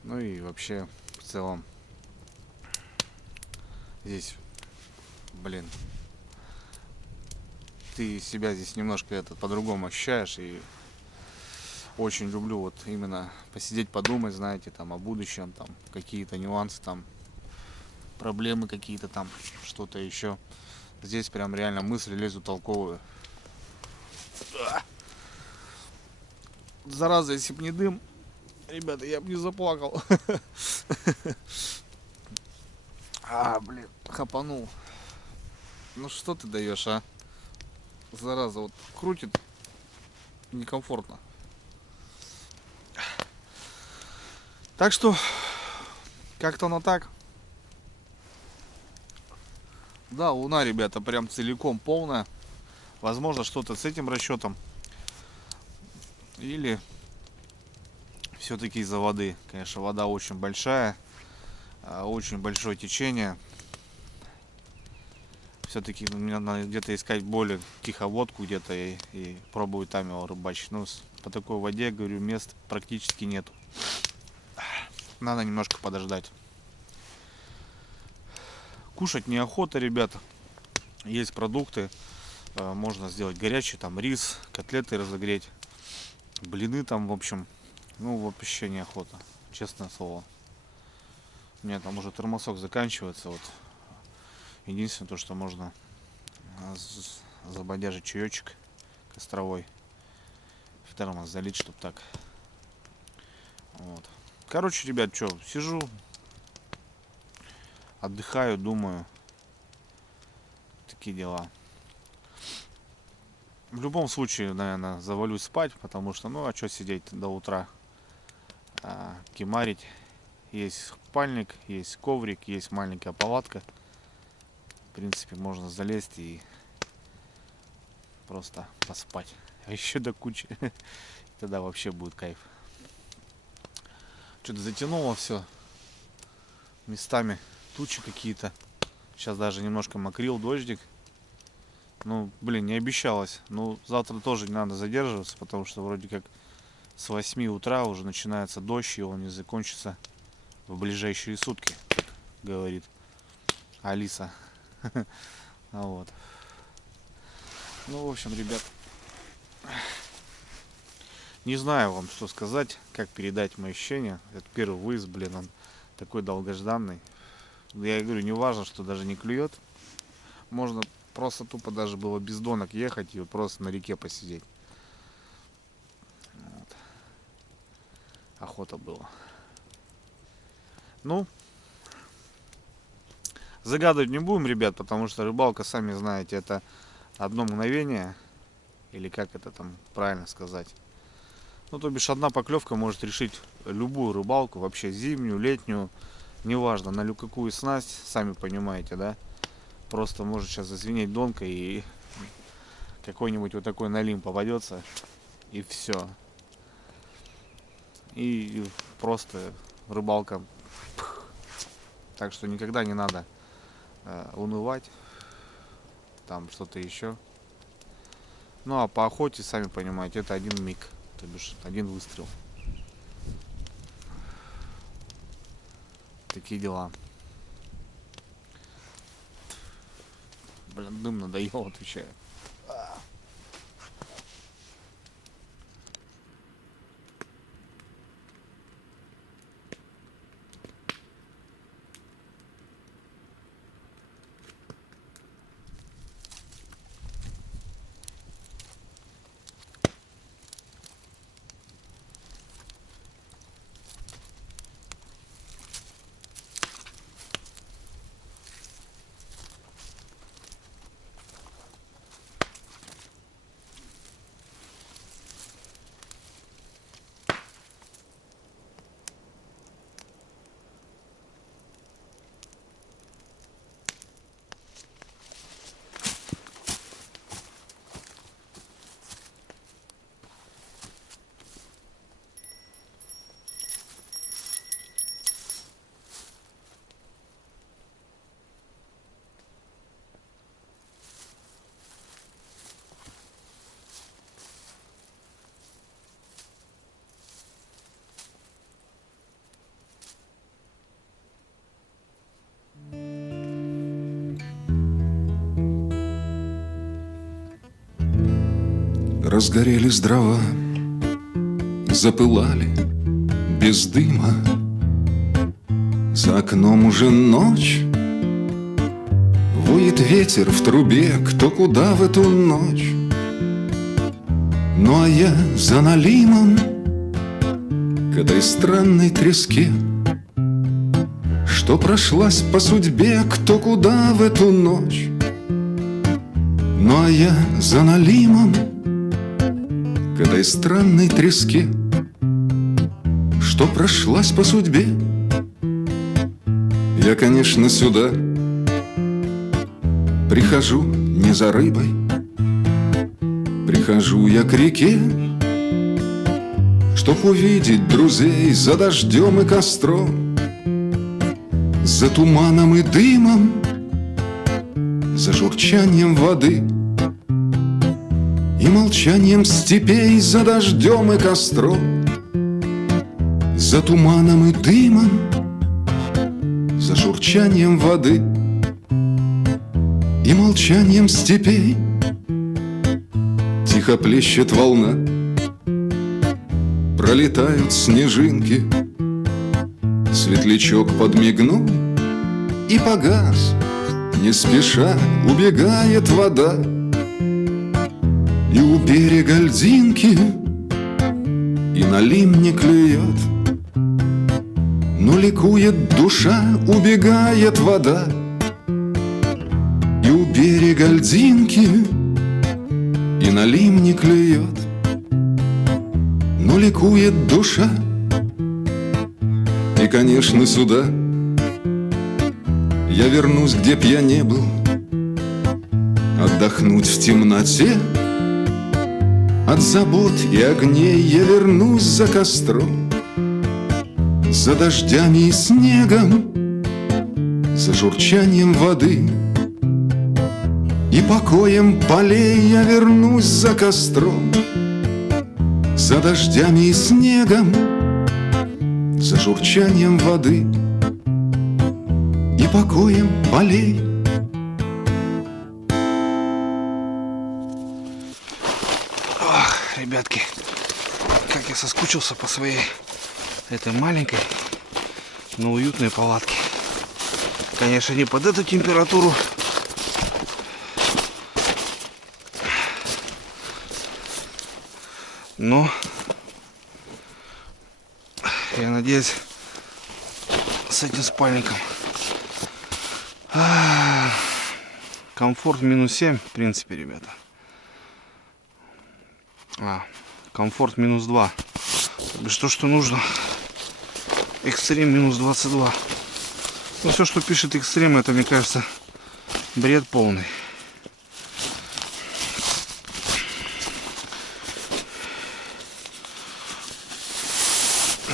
Ну и вообще в целом здесь, ты себя здесь немножко по-другому ощущаешь. И очень люблю вот именно посидеть, подумать, знаете, там о будущем, там какие-то нюансы, там проблемы какие-то, там что-то еще. Здесь прям реально мысли лезут толковые. Зараза, если б не дым, ребята, я бы не заплакал. Блин, хапанул. Ну что ты даешь, а? Зараза, вот крутит некомфортно. Так что, как-то оно так. Да, луна, ребята, прям целиком полная. Возможно, что-то с этим расчетом. Или все-таки из-за воды. Конечно, вода очень большая. Очень большое течение. Все-таки мне надо где-то искать более тиховодку где-то и пробую там его рыбачить. Но по такой воде, говорю, мест практически нету. Надо немножко подождать. Кушать неохота, ребята. Есть продукты. Можно сделать горячий, там рис, котлеты разогреть. Блины там, в общем. Ну, вообще неохота. Честное слово. У меня там уже термосок заканчивается. Вот. Единственное, то, что можно забодяжить чаечек костровой. В термос залить, чтобы так. Вот. Короче, ребят, что, сижу, отдыхаю, думаю. Такие дела. В любом случае, наверное, завалюсь спать, потому что, ну, а что сидеть до утра, кемарить. Есть спальник, есть коврик, есть маленькая палатка. В принципе, можно залезть и просто поспать. А еще до кучи. Тогда вообще будет кайф. Что-то затянуло все. Местами тучи какие-то. Сейчас даже немножко мокрил дождик. Ну, блин, не обещалось. Ну, завтра тоже не надо задерживаться, потому что вроде как с 8 утра уже начинается дождь, и он не закончится в ближайшие сутки, как говорит Алиса. Вот. Ну, в общем, ребят, не знаю вам, что сказать, как передать мои ощущения. Это первый выезд, блин, он такой долгожданный. Я говорю, не важно, что даже не клюет. Можно просто тупо даже было без донок ехать и вот просто на реке посидеть. Вот. Охота была. Ну, загадывать не будем, ребят, потому что рыбалка, сами знаете, это одно мгновение. Или как это там правильно сказать. Ну, то бишь, одна поклевка может решить любую рыбалку, вообще зимнюю, летнюю, неважно, на какую снасть, сами понимаете, да. Просто может сейчас зазвенеть донка и какой-нибудь вот такой налим попадется, и все. И просто рыбалка. Так что никогда не надо унывать, там что-то еще. Ну а по охоте, сами понимаете, это один миг, то бишь один выстрел. Такие дела. Блин, дым надоел, отвечаю. Разгорелись дрова, запылали без дыма. За окном уже ночь, воет ветер в трубе, кто куда в эту ночь. Ну а я за налимом к этой странной треске, что прошлась по судьбе кто куда в эту ночь. Ну а я за налимом к этой странной треске, что прошлась по судьбе. Я, конечно, сюда прихожу не за рыбой, прихожу я к реке, чтоб увидеть друзей за дождем и костром, за туманом и дымом, за журчанием воды и молчанием степей, за дождем и костром, за туманом и дымом, за журчанием воды и молчанием степей. Тихо плещет волна, пролетают снежинки, светлячок подмигнул и погас, не спеша убегает вода. И у берега льдинки и налим не клюет, но ликует душа, убегает вода. И у берега льдинки и налим не клюет, но ликует душа. И, конечно, сюда я вернусь, где б я не был, отдохнуть в темноте от забот и огней. Я вернусь за костром, за дождями и снегом, за журчанием воды и покоем полей. Я вернусь за костром, за дождями и снегом, за журчанием воды и покоем полей. Ох, ребятки, как я соскучился по своей этой маленькой, но уютной палатке. Конечно, не под эту температуру, но я надеюсь, с этим спальником комфорт -7, в принципе, ребята. Комфорт -2. Что нужно? Экстрим -22. Ну, все, что пишет экстрим, это, мне кажется, бред полный.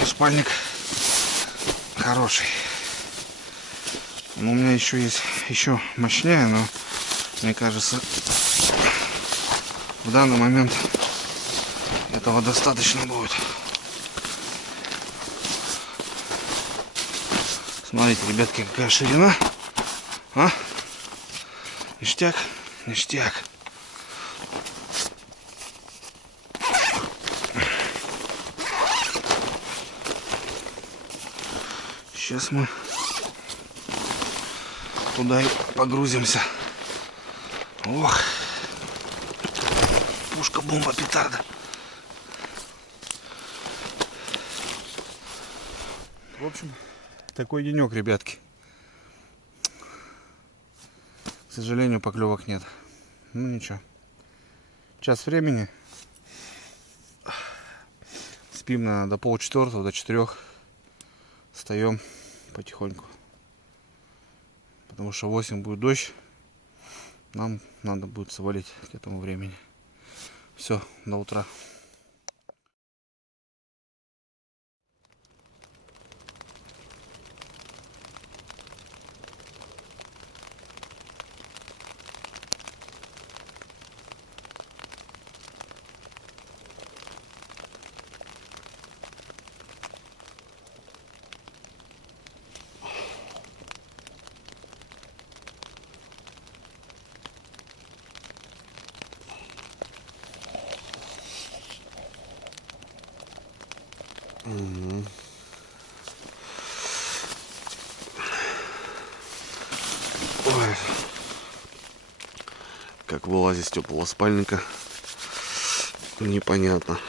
Спальник хороший. Но у меня еще есть мощнее, но мне кажется, в данный момент этого достаточно будет. Смотрите, ребятки, какая ширина. Ништяк, ништяк. Сейчас мы туда и погрузимся. Ох, пушка, бомба, петарда. В общем, такой денек, ребятки. К сожалению, поклевок нет. Ну ничего. Час времени. Спим до 3:30, до 4. Встаем потихоньку. Потому что 8 будет дождь. Нам надо будет свалить к этому времени. Все, до утра. Ой, как вылазить из теплого спальника. Непонятно.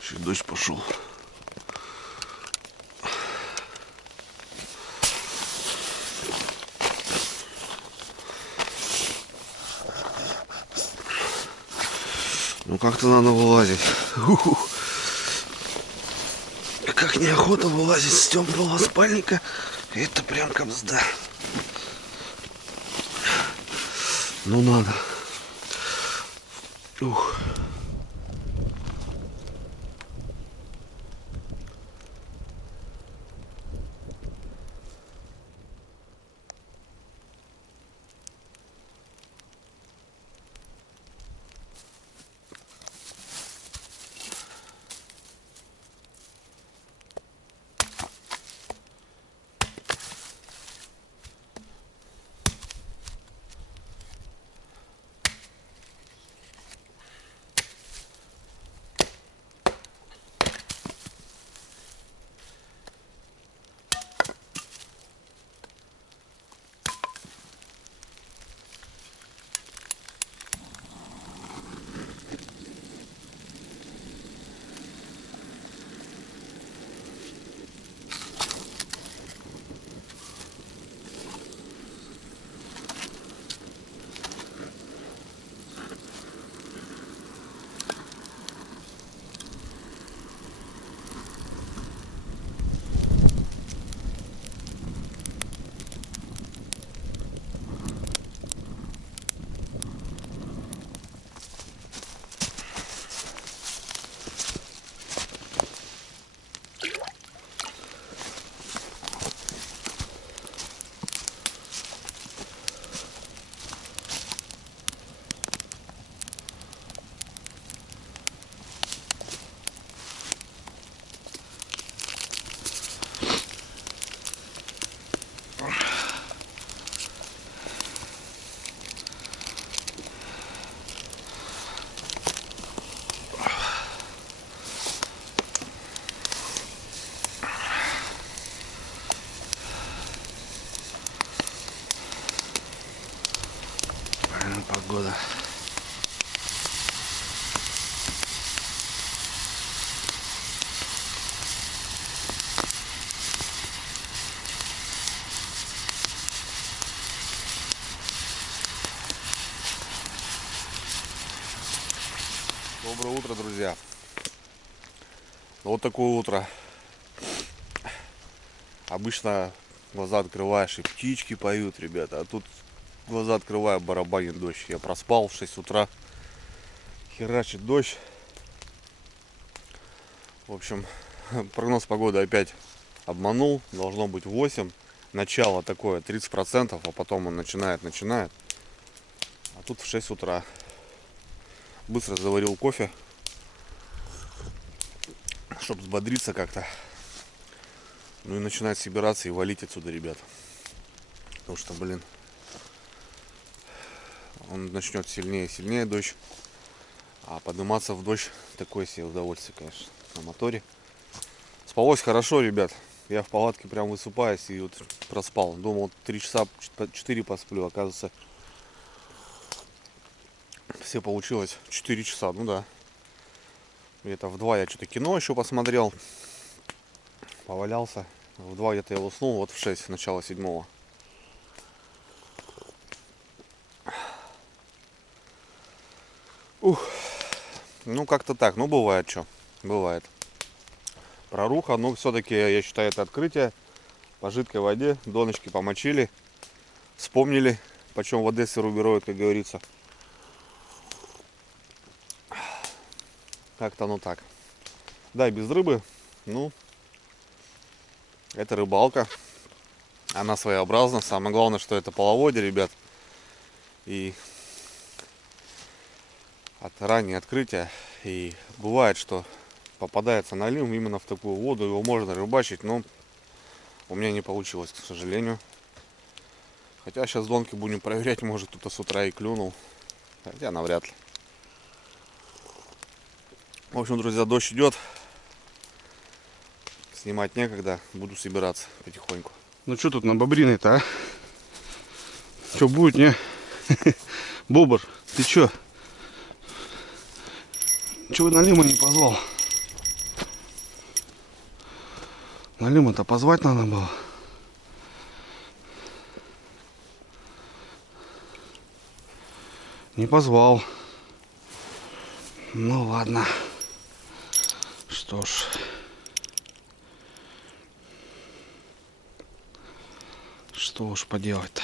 Еще дождь пошел. Ну как-то надо вылазить. Как неохота вылазить с теплого спальника. Это прям кабзда. Ну надо. Ух. Погода. Доброе утро, друзья. Вот такое утро. Обычно глаза открываешь и птички поют, ребята, а тут глаза открываю, барабанит дождь. Я проспал в 6 утра. Херачит дождь. В общем, прогноз погоды опять обманул. Должно быть 8. Начало такое 30%, а потом он начинает. А тут в 6 утра. Быстро заварил кофе, чтобы взбодриться как-то. Ну и начинать собираться и валить отсюда, ребят. Потому что, блин, он начнет сильнее и сильнее дождь. А подниматься в дождь такое себе удовольствие, конечно, на моторе. Спалось хорошо, ребят. Я в палатке прям высыпаюсь и вот проспал. Думал 3 часа, 4 посплю. Оказывается, все получилось 4 часа. Ну да. Где-то в 2 я что-то кино еще посмотрел. Повалялся. В 2 где-то я уснул. Вот в 6, начало 7. Ух. Ну, как-то так. Ну, бывает что. Бывает. Проруха. Но все-таки, я считаю, это открытие. По жидкой воде. Донышки помочили. Вспомнили, почем в Одессе рубируют, как говорится. Как-то оно так. Да, и без рыбы. Ну, это рыбалка. Она своеобразна. Самое главное, что это половодье, ребят. И от раннего открытия. И бывает, что попадается налим именно в такую воду. Его можно рыбачить, но у меня не получилось, к сожалению. Хотя сейчас донки будем проверять. Может, кто-то с утра и клюнул. Хотя навряд ли. В общем, друзья, дождь идет. Снимать некогда. Буду собираться потихоньку. Ну что тут на бобриной-то, а? Что будет, не? Бобр, ты чё? чего Налима не позвал? Налима-то позвать надо было. Не позвал. Ну ладно. Что ж. Что уж поделать-то.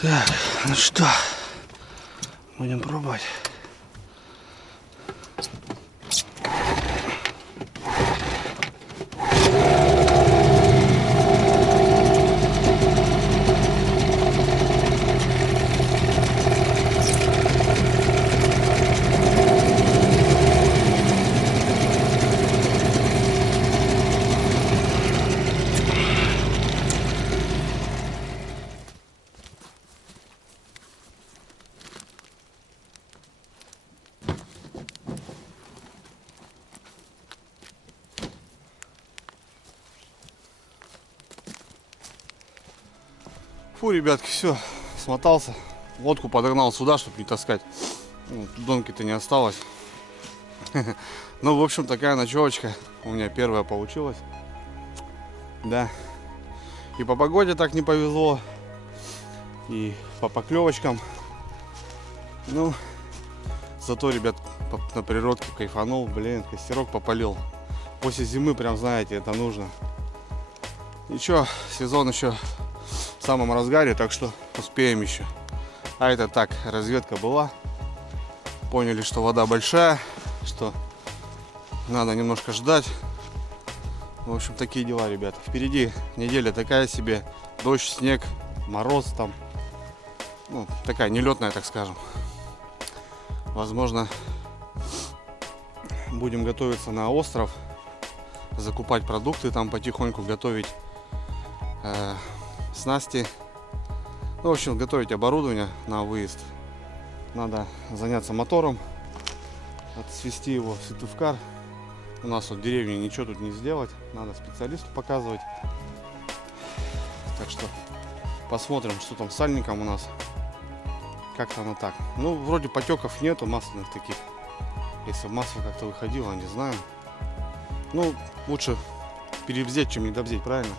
Так, ну что, будем пробовать. Фу, ребятки, все, смотался. Лодку подогнал сюда, чтобы не таскать. Ну, донки-то не осталось. Ну, в общем, такая ночевочка у меня первая получилась. Да. И по погоде так не повезло. И по поклевочкам. Ну, зато, ребят, на природке кайфанул. Блин, костерок попалил. После зимы, прям, знаете, это нужно. Ничего, сезон еще в самом разгаре, так что успеем еще. А это так, разведка была. Поняли, что вода большая, что надо немножко ждать. В общем, такие дела, ребята. Впереди неделя такая себе. Дождь, снег, мороз там. Ну, такая нелетная, так скажем. Возможно, будем готовиться на остров. Закупать продукты, там потихоньку готовить снасти. Ну, в общем, готовить оборудование на выезд. Надо заняться мотором, отвезти его в Сыктывкар. У нас вот в деревне ничего тут не сделать, надо специалисту показывать. Так что посмотрим, что там с сальником у нас. Как-то оно так. Ну, вроде потеков нету масляных таких. Если масло как-то выходило, не знаю. Ну, лучше перевзеть, чем недовзеть, правильно?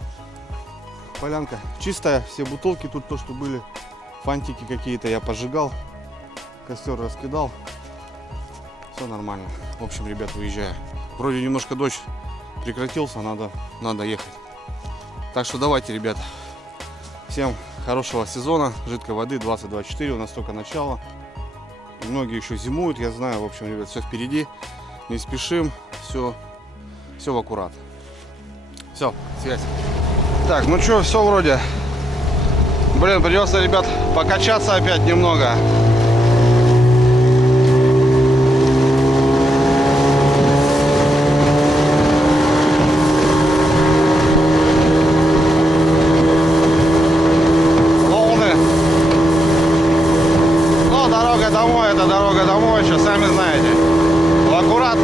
Полянка чистая, все бутылки тут то, что были, фантики какие-то я пожигал, костер раскидал, все нормально. В общем, ребят, выезжаю. Вроде немножко дождь прекратился, надо ехать. Так что давайте, ребята, всем хорошего сезона, жидкой воды 2024, у нас только начало. Многие еще зимуют, я знаю. В общем, ребят, все впереди, не спешим, все в аккурат. Все, связь. Так, ну что, все вроде. Блин, придется, ребят, покачаться опять немного. Волны. Но дорога домой, это дорога домой, сейчас сами знаете. В аккурат.